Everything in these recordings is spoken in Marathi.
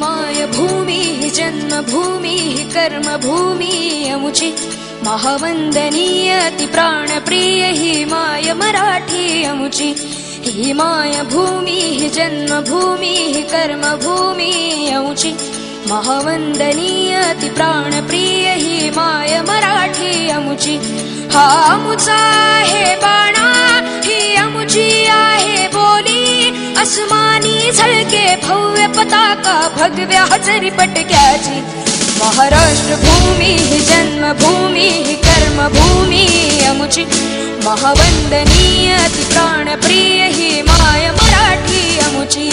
माय भूमी जन्मभूमी कर्मभूमी अमुची महावंदनीय अति प्राणप्रिय ही माय मराठी अमुची ही माय भूमी जन्मभूमी कर्मभूमी अमुची महावंदनीय अति प्राणप्रिय ही माय मराठी अमुची हा अमुचा आहे बाणा ही अमुची आहे बोली अस्मानी झळके भव्य पताका भगव्या हजरी पटक्याची महाराष्ट्र भूमी जन्मभूमी कर्मभूमी अमुची महावंदनीय अति प्राणप्रिय ही माय मराठी अमुची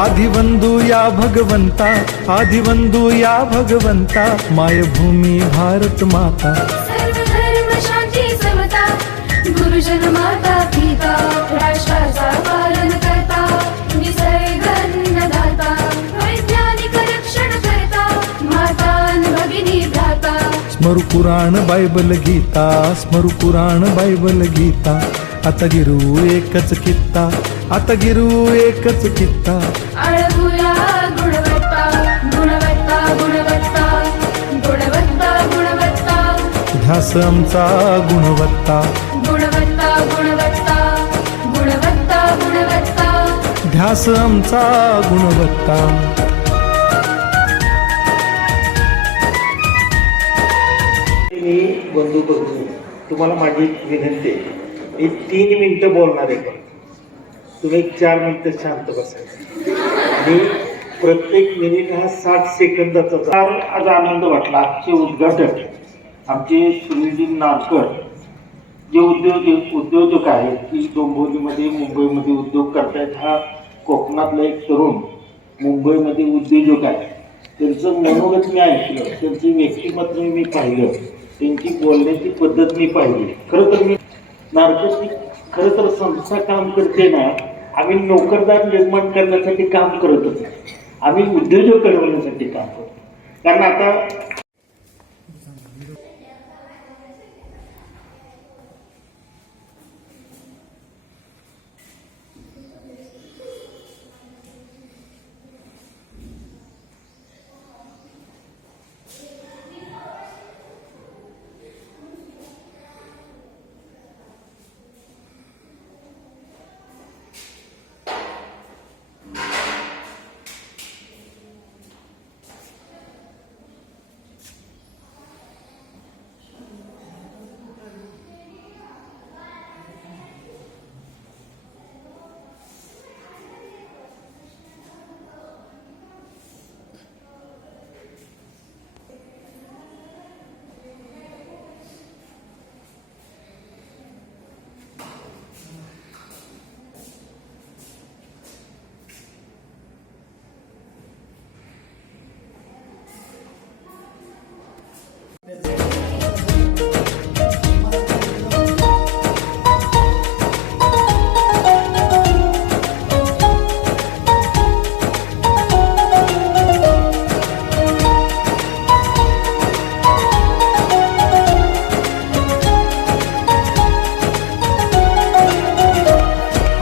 आदिवंदू या भगवंता आदिवंदू या भगवंता मायभूमी भारत माता सर्व धर्म शांती समता गुरुजन माता पिता राष्ट्राचा पालन करता निसर्ग अन्नदाता वैज्ञानिक रक्षण करता माता भगिनी भ्राता स्मरू पुराण बायबल गीता स्मरू पुराण बायबल गीता आता गिरू एकच कित्ता आता गिरू एकच कित्ता अळगुया गुणवत्ता गुणवत्ता गुणवत्ता गुणवत्ता गुणवत्ता ध्यास आमचा गुणवत्ता गुणवत्ता गुणवत्ता गुणवत्ता गुणवत्ता ध्यास आमचा गुणवत्ता मी बंधू करतो तुम्हाला माझी विनंती आहे मी 3 मिनिटं बोलणार आहे तुम्ही 4 मिनिटं शांत बसायचं आणि प्रत्येक मिनिट हा 60 सेकंदाचा फार आज आनंद वाटला आजचे उद्घाटक आमचे सुनीलजी नारकर जे उद्योजक आहेत की डोंबिवलीमध्ये मुंबईमध्ये उद्योग करतायत हा कोकणातला एक तरुण मुंबईमध्ये उद्योजक आहे त्यांचं मनोगत मी ऐकलं त्यांचं व्यक्तिमत्व मी पाहिलं त्यांची बोलण्याची पद्धत मी पाहिली खरं तर मी नारकची खरं तर संस्था काम करते ना आम्ही नोकरदार निर्माण करण्यासाठी काम करतच आम्ही उद्योजक करवण्यासाठी काम करतो कारण आता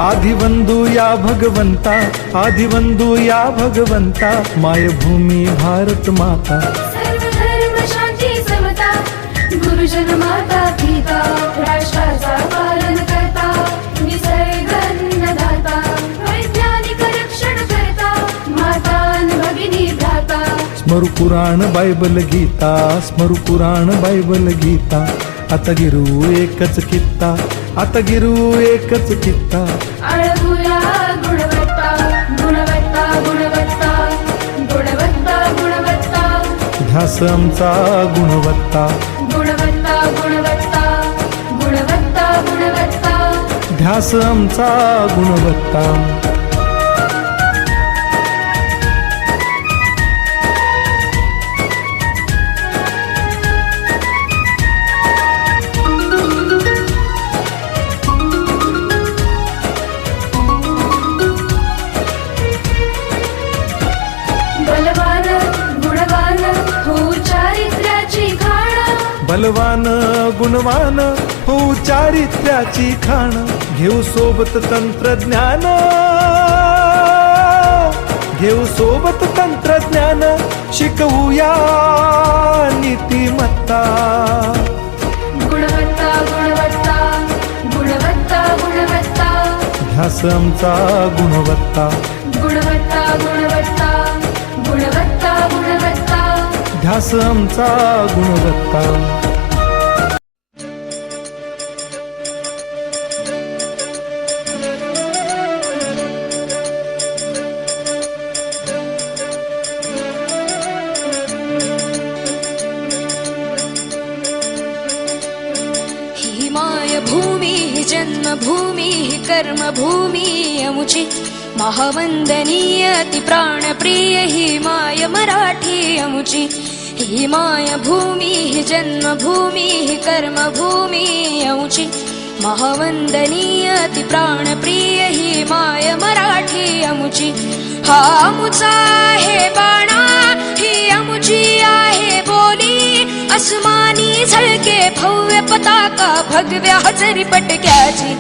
आदिवंदू या भगवंता आदिवंदू या भगवंता मायभूमी भारत माता सर्व धर्म शांती समता गुरुजन माता पिता राष्ट्राचा पालन करता निसर्ग अन्नदाता वैज्ञानिक रक्षण करता माता भगिनी भ्राता स्मरू पुराण बायबल गीता स्मरू पुराण बायबल गीता आता गिरू एकच कित्ता आता गिरू एकच कित्ता अळगुया गुणवत्ता गुणवत्ता गुणवत्ता गुणवत्ता गुणवत्ता ध्यास आमचा गुणवत्ता गुणवत्ता गुणवत्ता गुणवत्ता गुणवत्ता ध्यास आमचा गुणवत्ता गुणवान गुणवान होऊ चारित्र्याची खाण घेऊ सोबत तंत्रज्ञान घेऊ सोबत तंत्रज्ञान शिकवूया नीतिमत्ता गुणवत्ता गुणवत्ता गुणवत्ता गुणवत्ता ध्यास आमचा गुणवत्ता गुणवत्ता गुणवत्ता गुणवत्ता गुणवत्ता ध्यास आमचा गुणवत्ता. ही मायभूमी ही जन्मभूमी ही कर्मभूमी अमुची महावंदनीय ती प्राणप्रिय ही माय मराठी अमुची ही मायभूमी ही जन्मभूमी ही कर्मभूमी अमुची महावंदनीय ती प्राणप्रिय ही माय मराठी अमुची हा अमुचा आहे बाणा ही अमुची आहे बोली अस्मानी झळके भव्य पताका भगव्या हजरी पटक्याची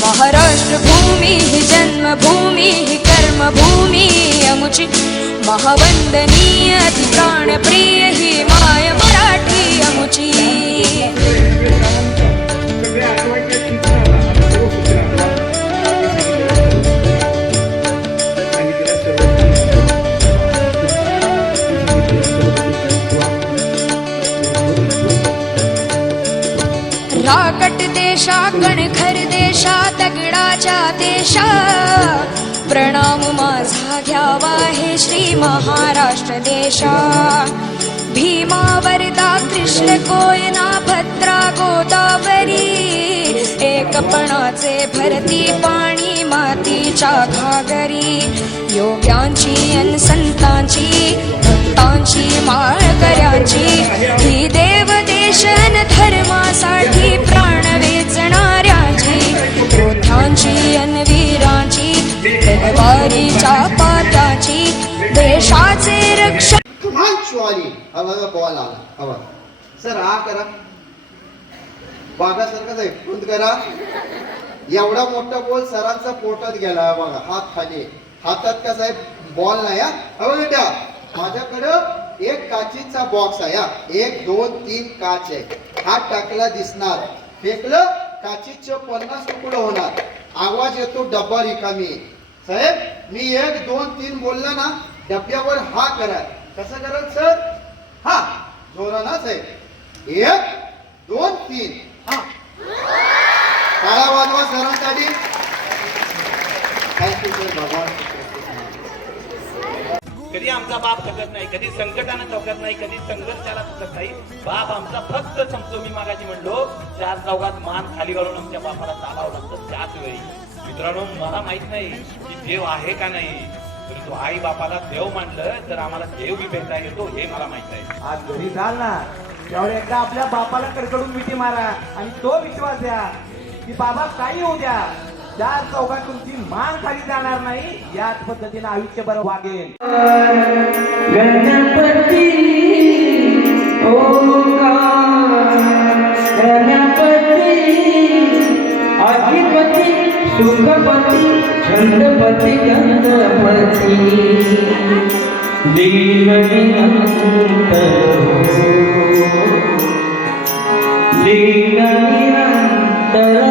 महाराष्ट्र भूमी ही जन्मभूमी ही कर्मभूमी अमुची महावंदनीय ती प्राणप्रिय ही माय मराठी अमुची. राकट देशा कणखर देशा दगडाच्या देशा प्रणाम माझा घ्यावा हे श्री महाराष्ट्र देशा. भीमा वरदा कृष्ण कोयना भद्रा गोदावरी एकपणाचे भरती पाणी मातीच्या घागरी योग्यांची अन संतांची भक्तांची माळकऱ्यांची ही देव देशन धर्मासाठी प्राण वेचणाऱ्यांची योद्ध्यांची अन वीरांची तलवारीच्या पात्याची देशाचे रक्षण. कमाल शिवाली हवा बॉल आला हवा सर हा करा बागासारखाच आहे बंद करा. एवढा मोठा बॉल सरांचा पोटात गेला बघा हात खाली हातात कसा आहे बॉल नाही हा बेटा माझ्याकडं एक काचीचा बॉक्स आहे हा 1 2 3 काच आहे हात टाकला दिसणार फेकलं काचीचे 50 तुकडे होणार आवाज येतो डब्बा रिकामी. साहेब मी 1 2 3 बोलला ना डब्यावर हा करा कसं कराल सर हा जोराना साहेब 1 2 3 हा टाळा वाजवा सरांसाठी. थँक्यू सर भगवान. कधी आमचा बाप थकत नाही कधी संकटानं थकत नाही कधी संघर्षाला थकत नाही. बाप आमचा फक्त संपतो. मी मागाशी म्हणलो 4 चौघात मान खाली घालून आमच्या बापाला चालावं लागतं त्याच वेळी. मित्रांनो मला माहित नाही की देव आहे का नाही परंतु आई बापाला देव मानलं तर आम्हाला देव बी भेटता येतो हे मला माहित आहे. आज घरी जाल ना त्यावेळी एकदा आपल्या बापाला कडकडून मिठी मारा आणि तो विश्वास द्या की बाबा काही होऊ द्या 4 चौघात तुमची मान खाली जाणार नाही. याच पद्धतीने आयुष्यभर वागेल. गणपती गणपती अधिपती सुखपती छंदपती गणपती दीन निरंतर दीन निरंतर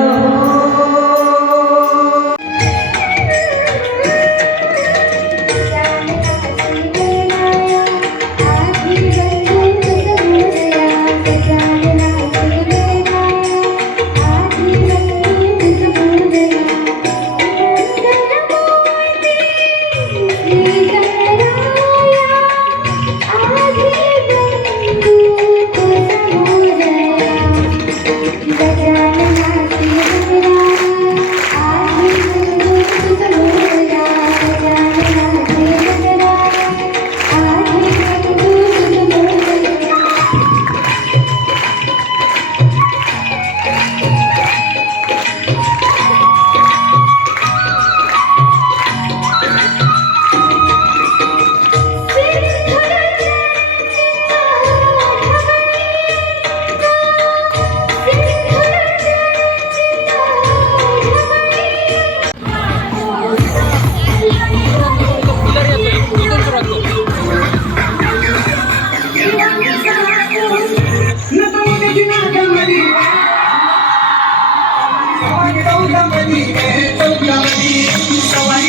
गजानन कर्तव्यावधी सवाई